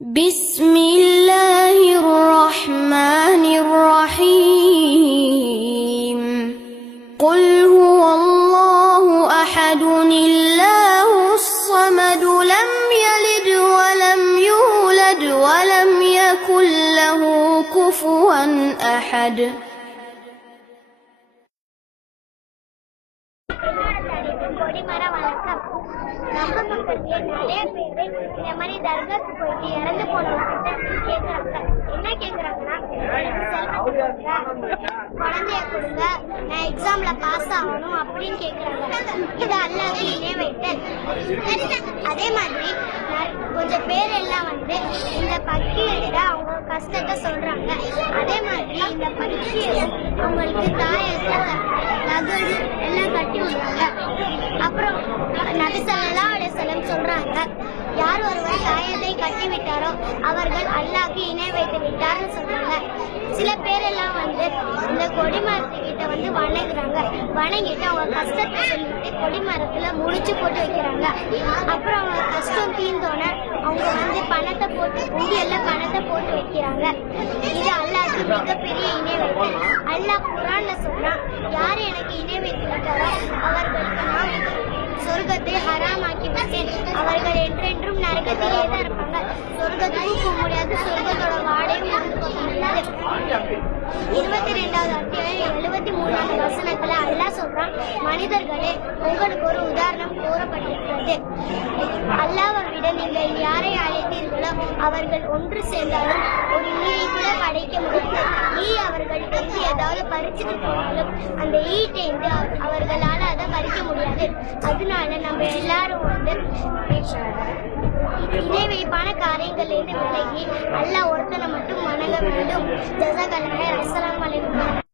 بسم الله الرحمن الرحيم قل هو الله أحد الله الصمد لم يلد ولم يولد ولم يكن له كفوا أحد கொடிமரம் வளர்க்கம் நம்ம மக்களுக்கு நிறைய பேர் இந்த மாதிரி தர்காக்கு போயிட்டு இறந்து போனவங்க கேட்கறாங்க. என்ன கேட்கறாங்கன்னா, குழந்தைய கொடுங்க, நான் எக்ஸாம்ல பாஸ் ஆகணும் அப்படின்னு கேட்கறாங்க. இது அல்லாஹ்வுக்கு இணை வைத்தல். அதே மாதிரி கொஞ்சம் பேர் எல்லாம் இந்த பக்கியிட அவங்க கஷ்டத்தை சொல்றாங்க. அதே மாதிரி இந்த பக்கியை அவங்களுக்கு தாயத்தை நகல் எல்லாம் கட்டி விடுறாங்க. அப்புறம் நபி ஸல்லல்லாஹு அலைஹி வஸல்லம் சொல்றாங்க, யார் ஒருவர் தாயத்தை கட்டி விட்டாரோ அவர்கள் அல்லாஹ்வுக்கு இணை வைத்து விட்டார்னு சொல்றாங்க. சில பேர் எல்லாம் இந்த கொடிமரத்துக்கிட்ட வணங்குறாங்க. வணங்கிட்டு அவங்க கஷ்டத்தை சொல்லிட்டு கொடிமரத்துல முடிச்சு போட்டு வைக்கிறாங்க. அப்புறம் அவங்க கஷ்டம் தீர்ந்தோன்னே அவங்க பணத்தை போட்டு உண்டியல்ல பணத்தை போட்டு வைக்கிறாங்க. இது அல்லாஹ்வுக்கு மிகப்பெரிய இணை வைத்தல். அல்லாஹ் குர்ஆன்ல சொல்றான், யார் எனக்கு இணை வைத்து விட்டாரோ அவர்களுக்கு நான் சொர்க்கத்தை ஹராமாக்கி விட்டேன். அவர்கள் என்றென்றும் நரகத்திலே தான் இருப்பாங்க. சொர்க்கத்துக்கும் போக முடியாது, சொர்க்கத்தோட வாடையும் கொண்டு போக முடியாது. 22வது அத்தியாயம் 73வது வசனத்துல அல்லாஹ் சொல்றான், மனிதர்களே, உங்களுக்கு ஒரு உதாரணம் கூறப்பட்டிருக்கிறது. அல்லாஹ்வை விட நீங்கள் யாரை அழைத்தீர்களோ அவர்கள் ஒன்று சேர்ந்தாலும் ஒரு ஈயை கூட படைக்க முடியாது. ஈ அவர்கள் ஏதாவது பறிச்சுட்டு போனாலும் அந்த ஈட்டேந்து அவர்களால் அதை பறிக்க முடியாது. அதனால நம்ம எல்லாரும் இணை வைப்பான காரியங்கள்லேருந்து விலகி அல்லாஹ் ஒருத்தனை மட்டும் வணங்க வேண்டும். ஜஸாக்கல்லாஹ். அஸ்ஸலாமு அலைக்கும்.